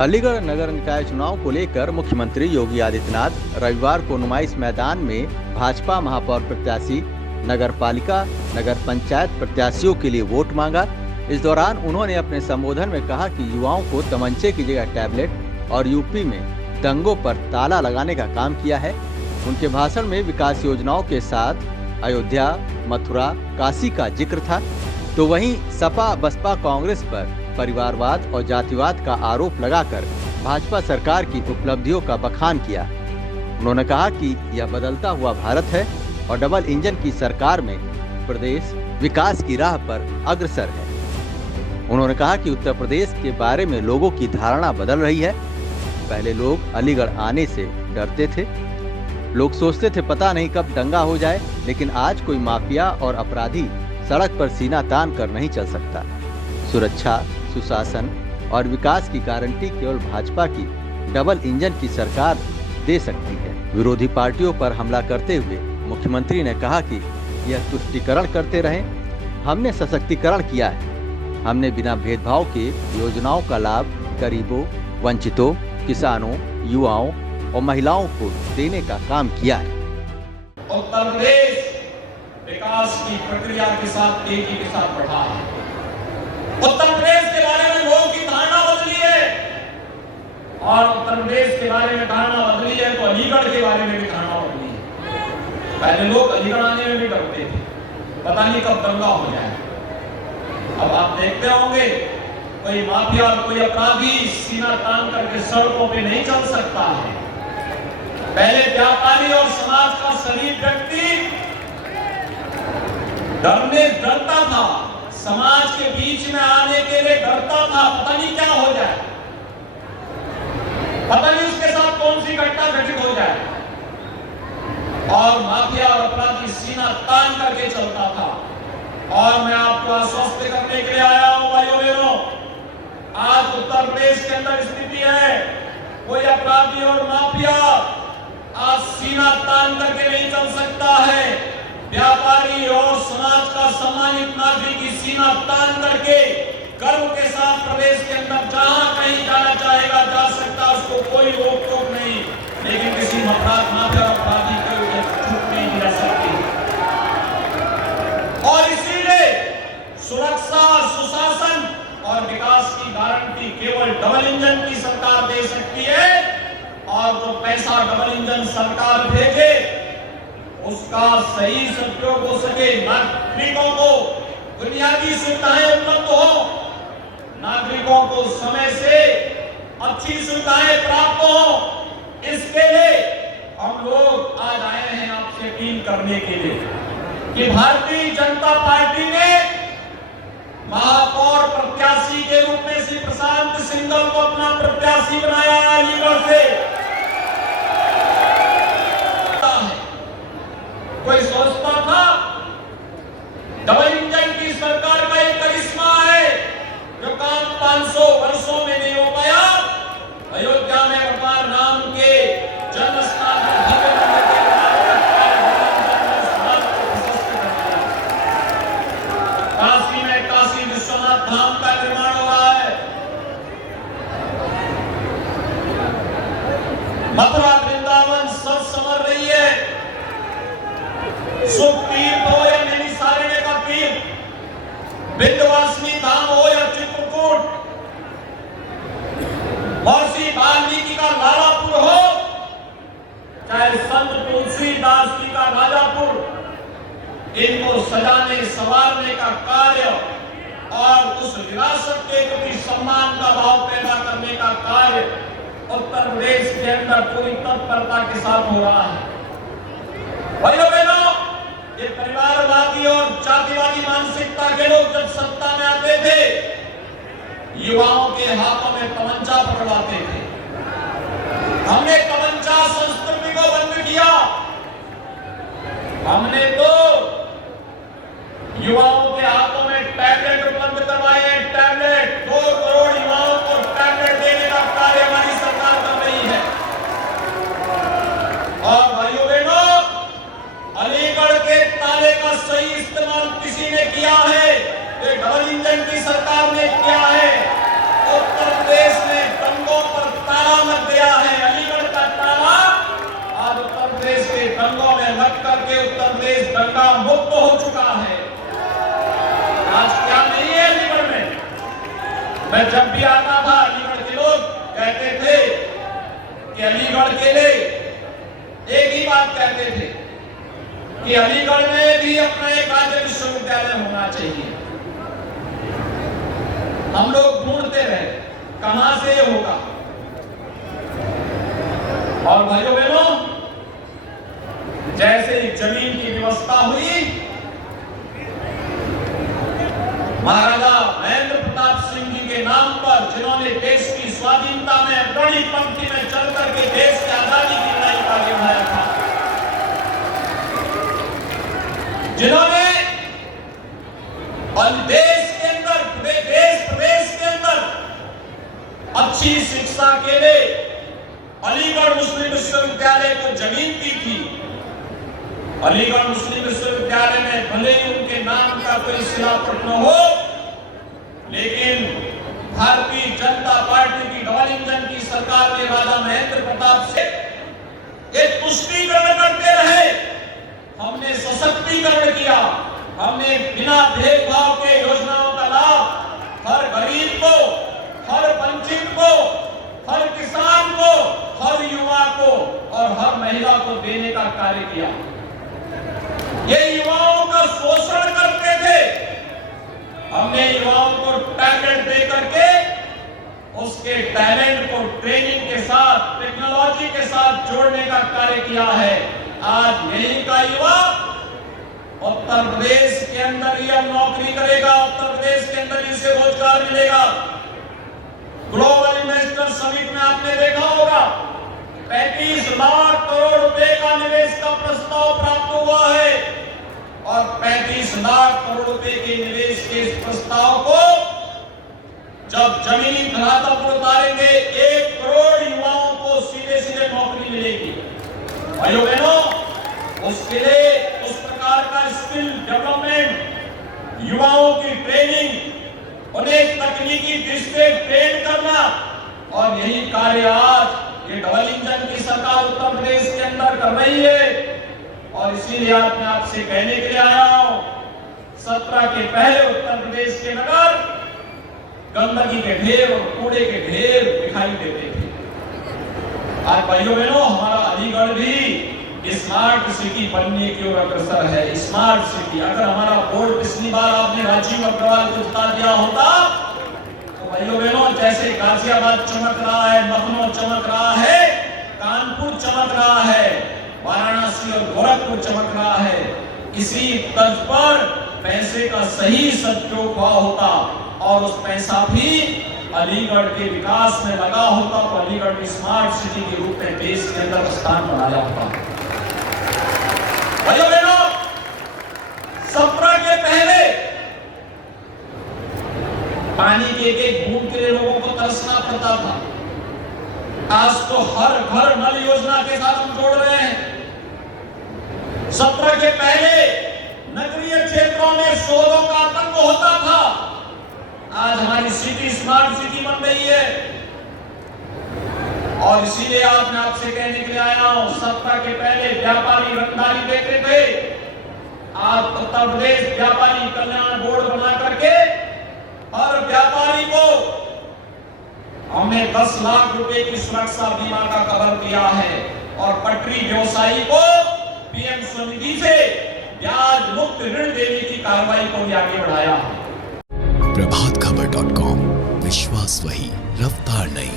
अलीगढ़ नगर निकाय चुनाव को लेकर मुख्यमंत्री योगी आदित्यनाथ रविवार को नुमाइश मैदान में भाजपा महापौर प्रत्याशी, नगर पालिका, नगर पंचायत प्रत्याशियों के लिए वोट मांगा। इस दौरान उन्होंने अपने संबोधन में कहा कि युवाओं को तमंचे की जगह टैबलेट और यूपी में दंगों पर ताला लगाने का काम किया है। उनके भाषण में विकास योजनाओं के साथ अयोध्या, मथुरा, काशी का जिक्र था, तो वहीं सपा बसपा कांग्रेस पर परिवारवाद और जातिवाद का आरोप लगाकर भाजपा सरकार की उपलब्धियों का बखान किया। उन्होंने कहा कि यह बदलता हुआ भारत है और डबल इंजन की सरकार में प्रदेश विकास की राह पर अग्रसर है। उन्होंने कहा कि उत्तर प्रदेश के बारे में लोगों की धारणा बदल रही है। पहले लोग अलीगढ़ आने से डरते थे, लोग सोचते थे पता नहीं कब दंगा हो जाए, लेकिन आज कोई माफिया और अपराधी सड़क पर सीना तान कर नहीं चल सकता। सुरक्षा, सुशासन और विकास की गारंटी केवल भाजपा की डबल इंजन की सरकार दे सकती है। विरोधी पार्टियों पर हमला करते हुए मुख्यमंत्री ने कहा कि यह तुष्टीकरण करते रहे, हमने सशक्तिकरण किया है। हमने बिना भेदभाव के योजनाओं का लाभ गरीबों, वंचितों, किसानों, युवाओं और महिलाओं को देने का काम किया है। उत्तर प्रदेश विकास की प्रक्रिया के साथ तेजी के साथ बढ़ा है। उत्तर प्रदेश के बारे में लोगों की धारणा बदली है, और उत्तर प्रदेश के बारे में धारणा बदली है तो अलीगढ़ के बारे में भी धारणा बदली है। पहले लोग अलीगढ़ आने में भी डरते थे, पता नहीं कब दंगा हो जाए। अब आप देखते होंगे कोई माफिया और कोई अपराधी सीना तान करके सड़कों पे नहीं चल सकता है। पहले व्यापारी और समाज का शरीर व्यक्ति डरता था, समाज के बीच में आने के लिए डरता था, पता नहीं क्या हो जाए, पता नहीं उसके साथ कौन सी घटना घटित हो जाए। और माफिया और अपराधी सीना तान करके चलता था। और मैं आपको आश्वस्त करने के लिए आया हूं भाइयों बहनों, आज उत्तर प्रदेश के अंदर स्थिति है, कोई अपराधी और माफिया आज सीना तान करके नहीं चल सकता है। व्यापारी और समाज का सम्मानित नागरिक की सीना तान करके गर्व के साथ प्रदेश के अंदर जहां कहीं जाना चाहेगा जा सकता, उसको कोई रोक टोक नहीं, लेकिन किसी माफिया और अपराधी को छूट नहीं दी जा सकती। और इसीलिए सुरक्षा, सुशासन और विकास की गारंटी केवल डबल इंजन की सरकार दे सकती है। और जो पैसा डबल इंजन सरकार भेजे उसका सही सदुपयोग हो सके, नागरिकों को बुनियादी सुविधाएं उपलब्ध हो, नागरिकों को समय से अच्छी सुविधाएं प्राप्त हो, इसके लिए हम लोग आज आए हैं आपसे अपील करने के लिए कि भारतीय जनता पार्टी ने महापौर प्रत्याशी के रूप में श्री प्रशांत सिंघल को अपना प्रत्याशी बनाया है अलीगढ़ से। कोई सोचता था डबल इंजन की सरकार का एक करिश्मा है जो काम 500 वर्षों में नहीं हो पाया। अयोध्या में भगवान राम के जन्म स्थान पर भव्य मंदिर के काशी में काशी विश्वनाथ धाम का निर्माण हो रहा है। मथुरा वृंदावन सब संवर रही है। सुख तीर्थ हो या नैमिषारण्य का तीर्थ, विंध्यवासिनी धाम हो या चित्रकूट, महर्षि वाल्मीकि का लालापुर हो, चाहे संत तुलसीदास जी का राजापुर, इनको सजाने संवारने का कार्य और उस विरासत के प्रति सम्मान का भाव पैदा करने का कार्य उत्तर प्रदेश के अंदर पूरी तत्परता के साथ हो रहा है। भाइयों बहनों, ये परिवारवादी और जातिवादी मानसिकता के लोग जब सत्ता में आते थे, युवाओं के हाथों में तमंचा पकड़वाते थे। हमने तमंचा संस्कृति को बंद किया। हमने तो युवाओं के हाथों में टैबलेट उपलब्ध करवाए। टैबलेट 2 करोड़ युवाओं को टैबलेट देने का कार्य हमारी सरकार कर रही है। और भाइयों बहनों, अलीगढ़ के ताले का सही इस्तेमाल किसी ने किया है, ये डबल इंजन की सरकार ने किया है। उत्तर प्रदेश में दंगों दंगा मुक्त हो चुका है। आज क्या नहीं है अलीगढ़ में। मैं जब भी आता था अलीगढ़ के लोग कहते थे कि अलीगढ़ के लिए एक ही बात कहते थे कि अलीगढ़ में भी अपना एक राज्य विश्वविद्यालय होना चाहिए। हम लोग ढूंढते रहे कहां से होगा। और भाइयों बहनों, जैसे जमीन की व्यवस्था हुई, महाराजा महेंद्र प्रताप सिंह जी के नाम पर, जिन्होंने देश की स्वाधीनता में अग्रणी पंक्ति में चल करके देश की आजादी की लड़ाई को आगे बढ़ाया था, जिन्होंने देश के अंदर, देश प्रदेश के अंदर अच्छी शिक्षा के लिए अलीगढ़ मुस्लिम विश्वविद्यालय को जमीन दी थी। अलीगढ़ मुस्लिम विश्वविद्यालय में भले ही उनके नाम का कोई शिलापट न हो, लेकिन भारतीय जनता पार्टी की डबल इंजन की सरकार ने राजा महेंद्र प्रताप से एक पुष्टिकरण करते रहे। हमने सशक्तिकरण किया, हमने बिना भेदभाव के योजनाओं का लाभ हर गरीब को, हर वंचित को, हर किसान को, हर युवा को और हर महिला को देने का कार्य किया। ये युवाओं का शोषण करते थे, हमने युवाओं को टैलेंट दे करके उसके टैलेंट को ट्रेनिंग के साथ, टेक्नोलॉजी के साथ जोड़ने का कार्य किया है। आज यही का युवा उत्तर प्रदेश के अंदर ही नौकरी करेगा, उत्तर प्रदेश के अंदर इसे रोजगार मिलेगा। ग्लोबल इन्वेस्टर समिट में आपने देखा होगा 35 लाख करोड़ रुपए का निवेश का प्रस्ताव प्राप्त हुआ है और 35 लाख करोड़ रुपए के निवेश के इस प्रस्ताव को जब जमीनी धरातल पर उतारेंगे 1 करोड़ युवाओं को सीधे सीधे नौकरी मिलेगी। भाइयों बहनों, उसके लिए उस प्रकार का स्किल डेवलपमेंट, युवाओं की ट्रेनिंग, उन्हें तकनीकी दृष्टि से ट्रेन करना, और यही कार्य आज ये डबल इंजन की सरकार उत्तर प्रदेश के अंदर कर रही है। और इसीलिए आज मैं आपसे कहने के लिए आया हूं, 17 के पहले उत्तर प्रदेश के नगर गंदगी के ढेर और कूड़े के ढेर दिखाई देते थे। आज भाइयों बहनों, हमारा अलीगढ़ भी स्मार्ट सिटी बनने की ओर अग्रसर है। स्मार्ट सिटी, अगर हमारा बोर्ड पिछली बार आपने राजीव अग्रवाल को जिता दिया होता तो भाइयों बहनों, जैसे गाजियाबाद चमक रहा है, लखनऊ चमक रहा है, कानपुर चमक रहा है, वाराणसी और गोरखपुर चमक रहा है, इसी तर्ज पर पैसे का सही सदुपयोग हुआ होता और उस पैसा भी अलीगढ़ के विकास में लगा होता तो अलीगढ़ की स्मार्ट सिटी के रूप में देश के अंदर स्थान बनाया होता। भाइयों बहनों, 17 के पहले पानी के एक बूंद के लिए लोगों को तरसना पड़ता था। आज तो हर घर नल योजना के साथ हम जोड़ रहे हैं। 17 के पहले नगरीय क्षेत्रों में शोरों का आतंक होता था, आज हमारी सिटी स्मार्ट सिटी बन रही है। और इसीलिए आज मैं आपसे कहने के लिए आया हूं, 17 के पहले व्यापारी रंगदारी देते थे, आज उत्तर प्रदेश व्यापारी कल्याण बोर्ड बना करके हर व्यापारी को हमने 10 लाख रुपए की सुरक्षा बीमा का कवर दिया है और पटरी व्यवसायी को पीएम स्वनिधि से ब्याज मुक्त ऋण देने की कार्रवाई को भी आगे बढ़ाया। प्रभातखबर.com, विश्वास वही, रफ्तार नहीं।